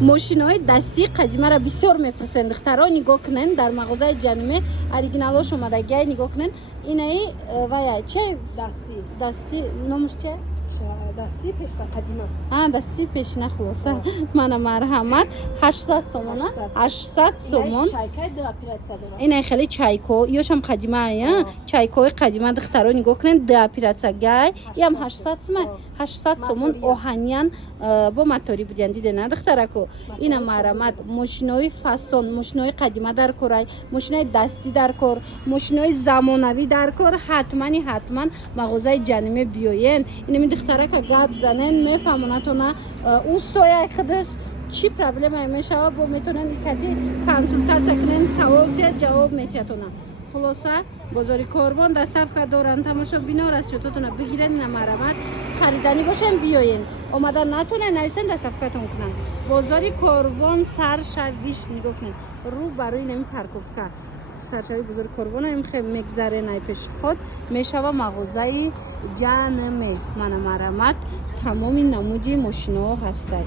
ماشین‌های دستی قدیمی را بسیار می‌پسند. دخترها نگاه کنن در مغازه جنمی اوریجینالش اومده گای نگاه کنن. اینایی وای چه دستی نامش چه؟ دستی پیشنا قدیمی. دستی پیشنا خلاصه. من مرحمت 800 سومون. 800 سومون. این خیلی چایکو یوش هم قدیمیه. چایکوی قدیمی دخترها نگاه کنن دو اپیراتسا گای. یم 800 سومون. 800 سومون اوهانیان با ماتوری بودن دیده نه دخترکو. این مرحمت ماشینای فاسون ماشینای قدیمی در کورای ماشینای دستی در کور ماشینای زمانوی در کور حتما مغازه جنمی بیاین. این دخترک گاب زنن میفهمونتونه اوستای خودش چی پرابلمی میشه با میتونن کدی کنسولتاسیا کنن سوال جواب میتونن. خلاصه بازاری کاربان دستافکا دارن تماشا بینا راست چطورتونه بگیرن این مرمت خریدنی باشن بیاین اومدن نتونن نویسن دستافکاتون کنن. بازاری کاربان سرشویش نگاه کنن رو برای نمی پارکوفکا سرشوی بازار کاربان هم خیلی مگذره نای پیش خود میشوه مغازه جنمی من مرمت تمام نمودی ماشینا هستند.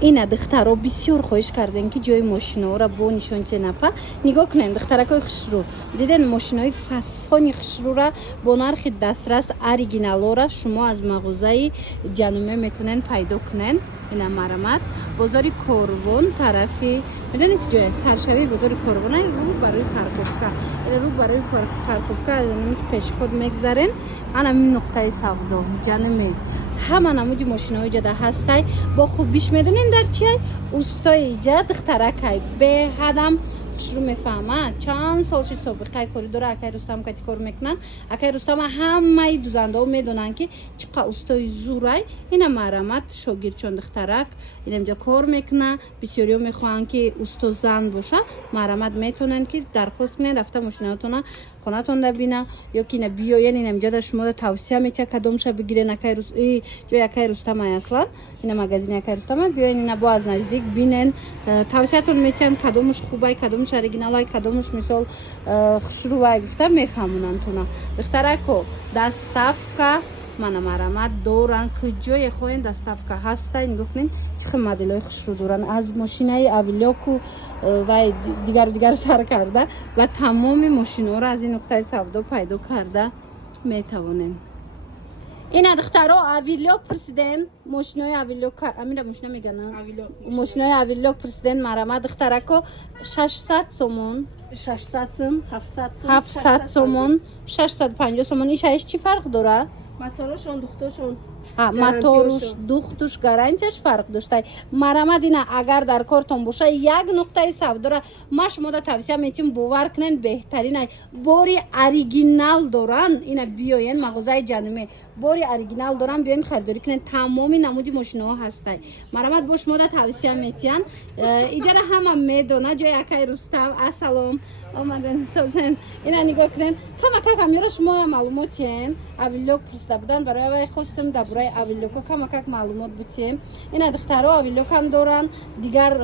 این دخترها بسیار خواهش کردن که جای ماشینا را با نشانچه نپا نگاه کنند. دخترکای خشرو دیدن ماشینای فسانی خشرو را با نرخ دسترس اوریجینال را شما از مغازه جنمی میتونن پیدا کنن. این مرمت بازاری کاروان طرفی میدونید که جای سرشوی بازاری کاروان رو برای پارکوفکا رو برای پارکوفکا پیش خود میگذارن. انا این نقطه سودا جنمی همه نمودی ماشینای جدا هستی با خوبیش میدونین در چیه اوستای جد دخترکای به هدم شروع میفهمه چند سال شد سابقه کاری داره. اکای رستم کتی کار میکنن اکای رستم همه دوزنده ها میدونن که چقدر اوستای زورای این مرمت شاگرد چون دخترک این اینجا کار میکنه. بسیاری ها میخوان که اوستا زن باشه مرمت میتونن که درخواست کنن رفته ماشیناتون خونتون ببینه یا که بیاین این اینجا در شما توصیه میشه کدومش بگیرین. اکای جای اکای رستم اصلا این مغازه اکای رستم بیاین اینا با از نزدیک ببینن توصیهتون میتن کدومش خوبه کدومش اوریجینال کدومش مثال خشروای گفته میفهمونن تونا. دخترکو دستافکا من مرمت دوران کجای خوین دستافکا هسته نگاه کنین چه مدلای خشرو دوران از ماشینای اولیوکو و دیگر سر کرده و تمام ماشینا رو از این نقطه سودا پیدا کرده میتوانین. این دخترها اویلوک پرسیدن ماشینای اویلوک امیر ماشینا میگن ماشینای اویلوک پرسیدن مرمت دخترکو 600 سومون 600 سوم 700 سومون 650 سومون. ایش چی فرق داره؟ موتورشون دخترشون موتورش دخترش گارانتیش فرق داشته. مرمت اینا اگر در کارتون باشه یک نقطه سودا را ما شما دا توصیه میتیم باور کنن بهترین باری اوریجینال دارن. اینا بیاین مغازه جنمی باری اوریجینال دارن بیاین خریداری کنن تمامی نمودی ماشینا هسته. مرمت باش ما دا توصیه میتین ایجاد هم میدونه جای اکای رستم السلام آمدن سازن اینا نگاه کنن کم کامیرا شما معلوماتین اویلوک پرسیده بودن برای خواستم درباره اویلوک کم معلومات بتیم. اینا دخترها اویلوک هم دارن دیگر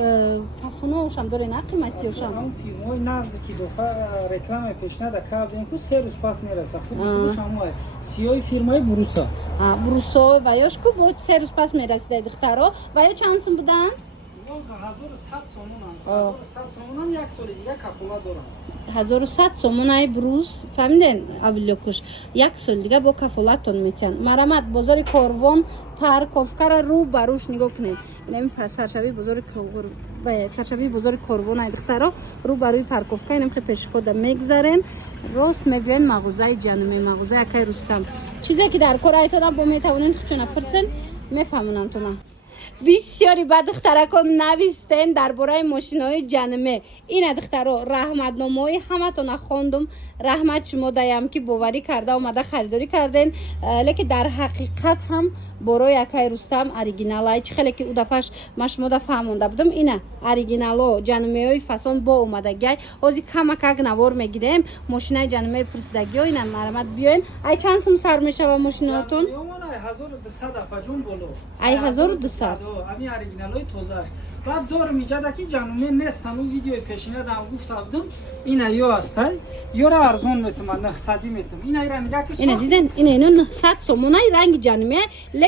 فسوناش هم دارن قیمتیش هم فیلمای نازی که دفعه رکلام پیشنهاد کردن که سه روز پس میرسه خوب شما سیای فیلمای بروسا و یاش کو بود سه روز پس میرسیده دخترها و یا چند سوم بودن 1100 سومون 1100 سومون یک سال دیگه کفالت دارن 1100 سومون ای بروز فهمیدن اویلوکش یک سال دیگه با کفالتون میتن. مرمت بازار کاروان پارکوفکا رو بروش نگاه کنید. این سرشوی بازار و سرشوی بازار کاروان ای دخترها رو برای پارکوفکا اینم که پیش خود میگذارن راست میبین مغازه جنمی مغازه اکای رستم چیزی که در کارایتون با میتونین خودتون پرسن میفهمونن تو. بسیاری بعد دخترکان نویستن درباره ماشینای جنمی. این دخترها رحمتنامه‌ای همتون خواندم رحمت شما دایم که باوری کرده اومده خریداری کردن لیکن در حقیقت هم برای اکای رستم اوریجینال چه خیلی که او دفعش مش مده فهمونده بودم. اینا اوریجینال جنمیای فسان با اومدگی ازی کمک نوار میگیریم ماشینای جنمی پرسیدگی اینا مرمت بیاین ای چند سم سر میشه و ماشیناتون 1200 پجون بولو ای 1200 همین اوریجینالای توزاش بعد دور میجاده که جنمی نیستن. اون ویدیو پیشینه دام گفته بودم اینا یو هستای یو را ارزون میتونم 900 میتونم اینا میگه که اینا دیدن اینا 900 سومون رنگ جنمی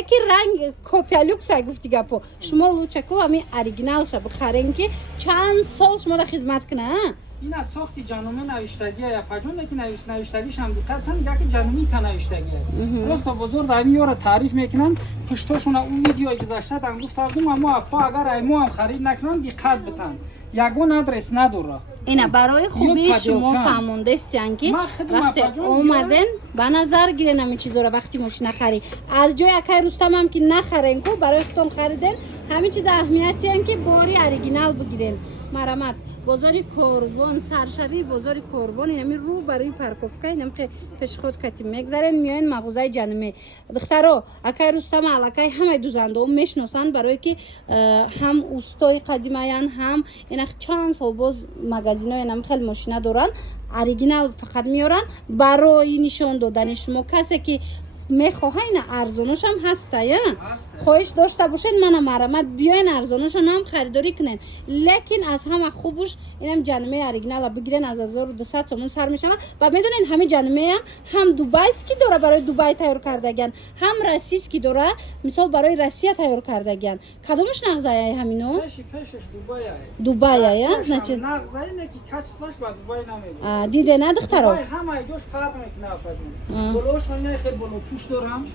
لیکن رنگ کپیالوکس های گفتی گپو شما لوچکو همین اوریجینال شه بخرین که چند سال شما در خدمت کنه. این از ساخت جانومه نوشتگی یا پجون لیکن نوشتگیش هم دقت کن یک جانومی تا نوشتگی درست بزرگ دامی یورا تعریف میکنن پشتوشون اون ویدیو گذاشته دم گفتم اما افا اگر ایمو هم خرید نکنن دقت بتن یگون آدرس نداره. اینا برای خوبی شما فهمونده استین که وقتی اومدن به نظر گیرن همین چیزا رو وقتی ماشین خری از جای اکای رستم هم که نخرین کو برای خودتون خریدن همین چیز اهمیتی ان که باری اوریجینال بگیرین. مرامت بازار کاروان سرشوی بازار کاروان همین رو برای پارکوفکا اینم که پیش خود کتی میگذارن میاین مغازه جنمه دخترا اکای رستم علاکای همه دوزنده و میشناسن برای که هم اوستای قدیمیان هم اینا چند سال باز مغازینای هم خیلی ماشینا دارن اوریجینال فقط میارن برای نشون دادن شما کسی که میخواین ارزونش هم هسته یا خواهش داشته باشین من مرامت بیاین ارزونش هم خریداری کنین لیکن از همه خوبش اینم جنمه اوریجینال بگیرین از 1200 تومان سر میشه و میدونین همین جنمه هم دوبای است که داره برای دوبای تیار کردگن هم رسی است که داره مثال برای رسیه تیار کردگن کدومش نغزه همینو پیشش دوبای یا значит نغزه اینه که کچسش با دوبای نمیاد دیده نه دخترا همه جوش فرق میکنه افجون بلوشون خیلی بلو دارم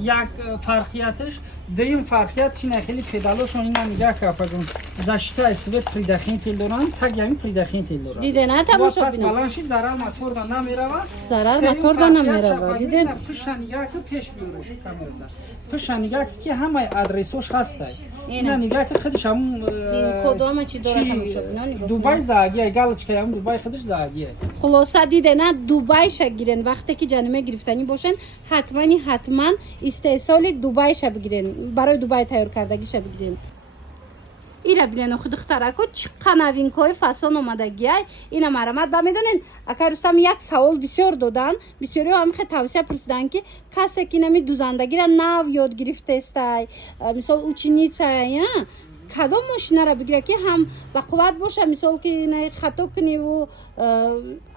یک فرقیتش دویم فرقیتش اینه خیلی پدالاشون اینا میگه که افجون زشته اسوت پریدخین تیل دارن تک یعنی پریدخین تیل دارن دیده نه تماشا بینم پس بلانشید ضرر موتور دا نمیروه ضرر موتور دا نمیروه دیده پشنیگه که پیش بیروش پشنیگه که همه ادرسوش هسته اینا نگاه که خودش هم کدوم چی داره تماشا بینم دوبای زاگیه گالچکه هم دوبای خودش زاگیه خلاصه دیده نه دوبای شگیرن وقتی که جنمه گرفتنی باشن حتما استحصال دوبای شه بگیرین برای دوبای تیار کردگی شه بگیرین اینا بینن خود اختراکو چقدر نوینکای فسان اومدگیه اینا مرامت با میدونین اگر رستم یک سوال بسیار دادن بسیاری هم خیلی توصیه پرسیدن که کسی که نمی دوزندگی را نو یاد گرفته است مثال اوچینیتsa کدام ماشین را بگیره که هم با قوت باشه مثال که نه خطا کنی و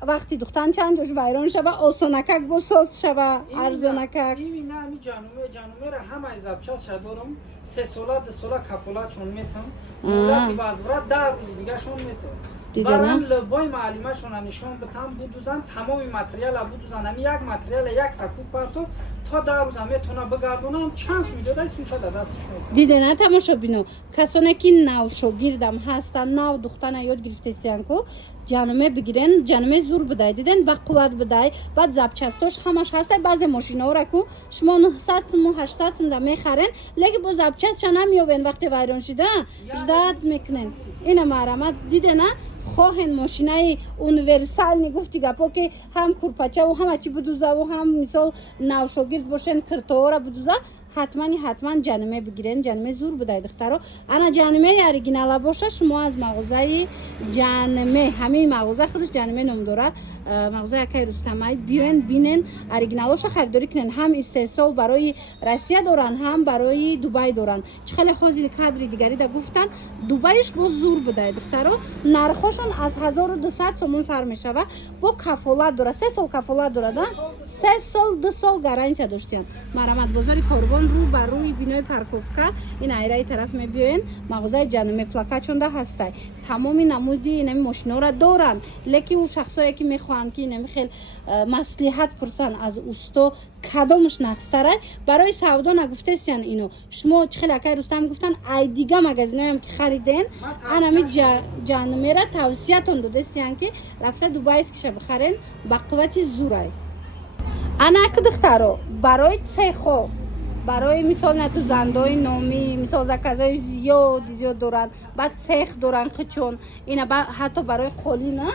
وقتی دختن چند جوش ویران شوه آسانکک بساز شوه ارزانکک این نه می جانومه را همه زبچاس شدارم 3 ساله 2 ساله کفالت شون میتم مولتی بازورت در روز دیگه شون میتم برام لبای معلومه شون نشون بتم بودوزن تمام متریال بودوزن هم یک متریال یک تکوب پرتو تا در روز میتونه بگردونم چند سویده دای سوشه در دستش میتونم دیده نه تماشا بینو کسانی که نو شاگردم هستن نو دختن یاد گرفته استیان کو جنمه بگیرن جنمه زور بدای دیدن با قوت بدای بعد زبچستاش همش هسته بعضی ماشینا را کو شما 900 و 800 سم میخرن لیکن با زبچست نمیابن وقتی ویران شده اجداد میکنن اینا مرامت دیده نه خواهن ماشینای اونیورسال نگفتی گپا که هم کورپاچه و هم چی بدوزه و هم مثال نو شاگرد باشن کرتا را بدوزه حتما جنمه بگیرین جنمه زور بدای دخترو انا جنمه اوریجینال باشه شما از مغازه جنمه همین مغازه خودش جنمه نام داره مغازه اکای رستمایی بیاین بینن اوریجینالش خریداری کنن هم استحصال برای روسیه دارن هم برای دبی دارن چه خیلی خوزی کادری دیگری دا گفتن دبیش با زور بدای دخترو نرخشون از 1200 تومان سر میشه با کفالت داره 3 سال کفالت داره 3 سال 2 سال گارانتی داشتن مرامت بازار کاروان رو بر روی بینای پارکوفکا این ایرای طرف می بیاین مغازه جنمه پلاکاتشون ده هسته تمام نمودی این ماشینا را دارن لیکن اون شخصایی که میخوان که این خیلی مصلحت پرسن از اوستا کدامش نخستره برای سودا نگفته استین اینو شما چه خیلی اکای رستم گفتن ای دیگه مغازینایی هم که خریدین انا می جنمه را توصیه تون داده استین که رفته دبی است که بخرین با قوت زورای انا که دخترو برای چخو برای مثال نه تو زندای نامی مثال زکازای زیاد دارن بعد سخت دارن خچون اینا حتی برای قولین نه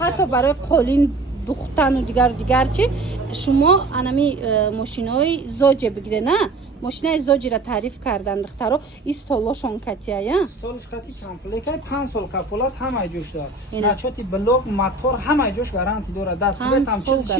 حتی برای قولین دختن و دیگر چی شما انمی ماشینای زوج بگیره نه ماشینای زوجی را تعریف کردن دخترو استولاشون کتیه یا استولش کتی کامپلیت 5 سال کفالت همه جوش داره نچوتی بلوک موتور همه جوش گارانتی داره دست هم چیز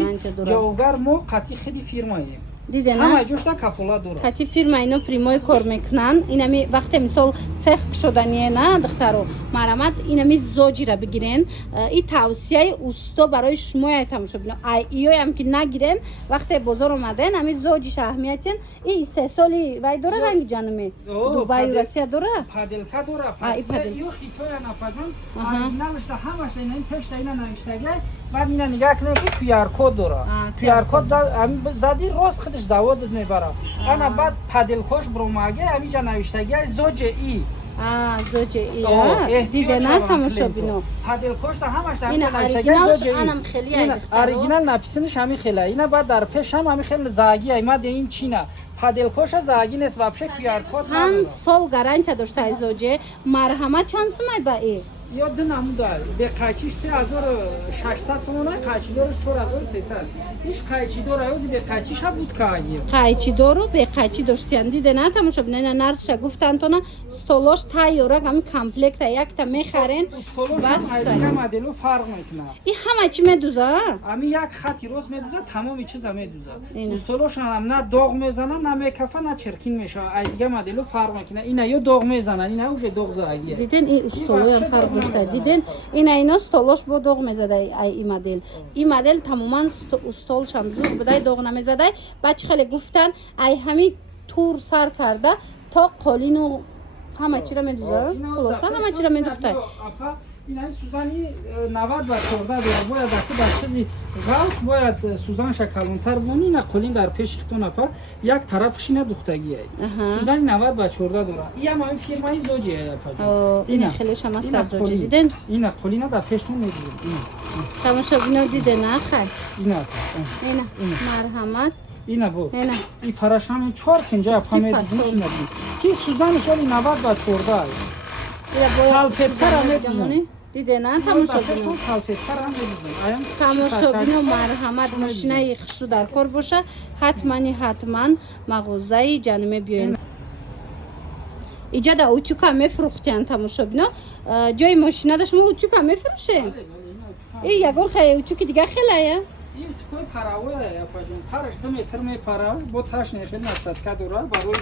جوگر مو قتی خیلی فیرمایه دیدین همه جوش تا کفولا داره کتی فیرما اینو پریموی کار میکنن اینمی وقتی مثال цех شدنیه نه دخترو مرامت اینمی زوجی را بگیرین این توصیه اوستا برای شما ایتام شو ببینید ایو هم که نگیرین وقتی بازار اومدن همین زوجیش اهمیتن این استحصالی وای داره رنگ جانمی دبی و روسیه داره پادلکا داره ای پادل ایو خیتوی نپاجون اوریجینالش تا همش این پشت اینا نوشتگی بعد اینا نگاه کنید که QR کد داره QR کد زدی راست خودش زواد میبره انا بعد پادلکاش بروماگه همینجا نوشتگی زوج ای زوج ای دیده نه تماشا بینو پادلکاش تا همش این نوشتگی انم خیلی این اوریجینال نپیسنش همین خیلی اینا بعد در پیش هم همین خیلی زاگی ایمد این چینه پادلکاش زاگی نیست вообще QR کد هم سال گارانتی داشته زوجه مرحمت چند سمای با ای یاد نموده به قایچیش 3600 سومونه قایچی دارش 4300 هیچ قایچی داره اوزی به قایچیش هم بود که قایچی دارو به قایچی داشتن دیده نه تماشا ببینن نرخش گفتن تو نه استولوش تایورا هم کامپلکت یک تا میخرین استولوش هم مدلو فرق میکنه این همه چی میدوزه امی یک خطی روز میدوزه تمام چیزا میدوزه استولوش هم نه داغ میزنه نه میکفه نه چرکین میشه ای دیگه مدلو فرق میکنه اینا یا داغ میزنن اینا اوج داغ زاگیه دیدن این استولو فرق دیدین اینا استولش با داغ میزده این مدل این مدل تماما استولش هم زور بده داغ نمیزده بچه خیلی گفتن ای همین تور سر کرده تا قالین و همه چی را میدوزه خلاصا همه چی را میدوخته این سوزانی 90 و 14 داره باید که در چیزی غاز باید سوزان شکلونتر بونی نه قلین در پیش خیتون اپا یک طرفش نه دختگیه سوزانی 90 و 14 داره این هم این فیرمای زوجیه اپا این خیلی شما است زوجی دیدن این قلین در پیشتون میدوزه تماشا بینو دیده نه خیر اینا مرحمت اینا بود این پراش همین 4 کنجا اپا میدوزه کی سوزانش ولی 90 و 14 سالفتر هم میدوزن دیده نه تماشا بینو سالفتر هم میدوزن تماشا بینو مرحمت ماشینه خشو در کار باشه حتما مغازه جانمه بیاین اینجا در اوتیوک هم میفروختین تماشا بینو جای ماشینه در شما اوتیوک هم میفروشین این یکون خیلی اوتیوک دیگه خیلیه این توی پراوه پاجون پارش 2 متر میپره با تاش نخیل نصدکه داره برای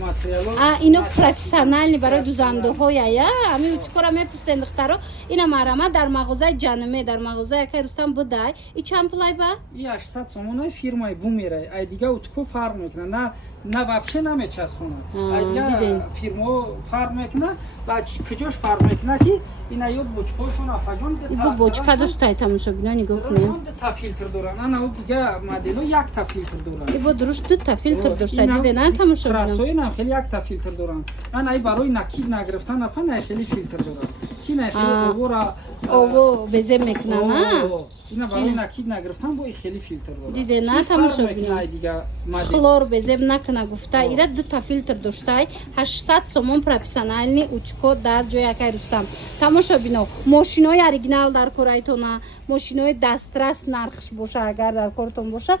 ماتریال اینو پروفسیونال برای دوزنده های یا همین اوتیکورا میپستند دخترا اینا مرامت در مغازه جانمه در مغازه که رستم بوده این چند پولای با این 800 سومونه فیرمای بو میره ای دیگه اوتیکو فرق میکنه نه واپشه نمیچسبونه ای دیگه فیرمو فرق میکنه و کجاش فرق میکنه که اینا یو بوچکوشون اپاجون این بوچکا داشته تماشا بینه نگاه کنید تا فیلتر دارن نه او دیگه مدلو یک تا فیلتر دارن این با درست 2 تا فیلتر داشته دیده نه تماشا بینه راستوی نه خیلی یک تا فیلتر دارن انا ای برای نکید نگرفتن اپا نه خیلی فیلتر دارن کی نه خیلی اوو بزه میکنه نه اینا برای نکید نگرفتن با خیلی فیلتر دارن دیده نه تماشا بینه خلور بزه نکنه گفته ایرا 2 تا فیلتر داشته 800 سومون پروفسیونال اوتیکو در جای که رستم تماشا بینو ماشینای اوریجینال در کورایتونا ماشینای دسترس نرخش باشه اگر در کارتون باشه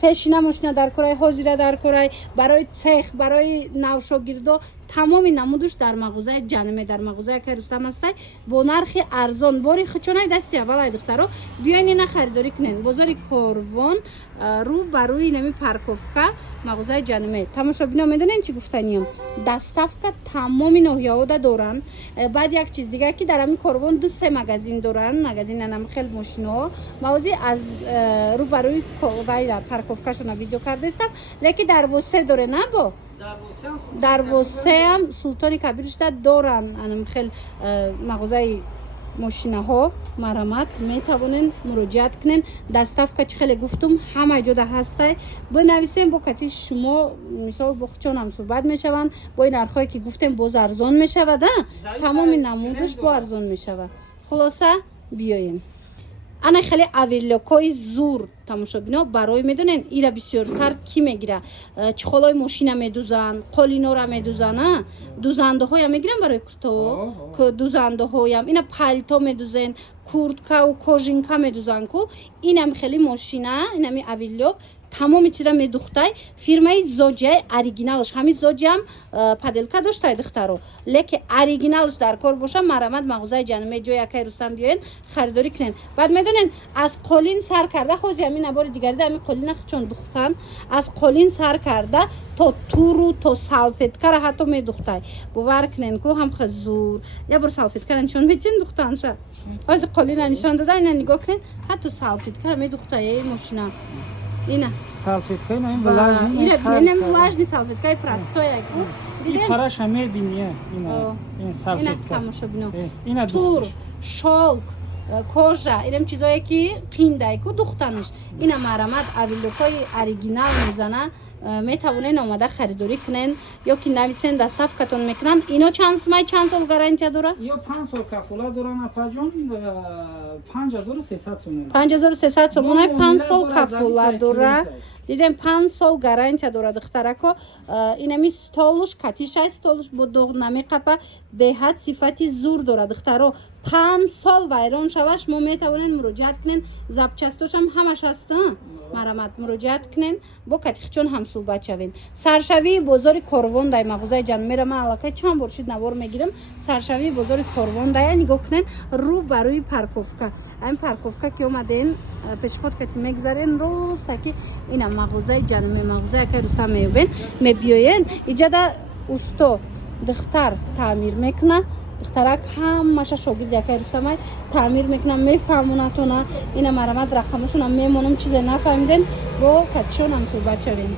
پیشینه ماشینا در کورای حاضر در کورای برای цех برای نوشاگیردا تمام نمودش در مغازه جانمه در مغازه که رستم است با نرخ ارزان باری خچونه دستی اول دخترا بیاین اینا خریداری کنین بازار کاروان رو بروی نمی پارکوفکا مغازه جانمه تماشا بینو میدونین چی گفتنیم دستافکا تمام نویاودا دارن بعد یک چیز دیگه که در همین کاروان 2-3 مغازین دارن مغازین هم خیلی ماشینا موضوع از رو بروی پارکوفکاشون ویدیو کرده استم لیکن در وسه داره نه با در وسه هم سلطان کبیرش دارن انم خیلی مغازه ماشینه ها مرامت میتوانین مراجعت کنین دستافکا چه خیلی گفتم همه جا هسته بنویسین با کتی شما مثال با خچون هم صحبت میشون با این نرخایی که گفتم باز ارزان میشود تمام نمودش با ارزان میشود خلاصه بیاین انا خیلی اویلوکای زور تماشا بینو برای میدونن ایرا بسیارتر کی میگیره چخالای ماشین میدوزن قالینا را میدوزن دوزنده های میگیرن برای کرتو که دوزنده های هم اینا پالتو میدوزن کورتکا و کوژینکا میدوزن کو اینم خیلی ماشینه اینم اویلوک тамоми чизра медухтай фирмаи зоҷа оригиналш ҳами зоҷам паделка доштай духтаро леки оригиналш дар кор боша марамад мағозаи ҷануме ҷо якай рустам биёен харидорӣ кунен баъд медонен аз қолин сар карда хози ҳамин набори дигарида ҳамин қолина чон духтан аз қолин сар карда то туру то салфеткара ҳатто медухтай бовар кунен ку ҳам хазур я бор салфеткара нишон метин духтанша ҳози қолина нишон дода ина нигоҳ кунен ҳатто салфеткара медухтай мошина ина салфетка ина ин влажни салфеткаи простоя ку ин параша мебиния ин салфетка тамошо бино ина тур шолк кожа инам чизое ки қиндай ку духтануш ина марамад авилдокои оригинал мезана метавонен омада харидорӣ кунен ё ки нависен доставкатон мекунанд ино чанд сол гарантия дора ё 5 сол кафола доран апаҷон 5300 сомон 5300 сомон 5 сол кафола дора дидем 5 сол гарантия дора духтарако инами столуш катишай столуш бо доғ намеқапа беҳад сифати зур дора духтаро 5 сол вайрон шаваш мо метавонен муроҷиат кунен запчастошам ҳамаш аст марамат муроҷиат кунен бо катихчон ҳам суҳбат шавен саршавии бозори корвондай мағозаи ҷанумера ман аллакай чанд бор шид навор мегирам саршавии бозори корвондая нигоҳ кунен рӯ ба рӯи парковка ҳамин парковка ки омаден пешиходкати мегзарен ростаки ина мағозаи ҷануме мағозаи якай рустам меёбен мебиёен иҷада усто духтар таъмир мекуна духтарак ҳамаша шогирди якай рустамай таъмир мекуна мефаҳмонатона ина марамад рақамашонам мемонам чизе нафаҳмиден бо катишонам суҳбат шавем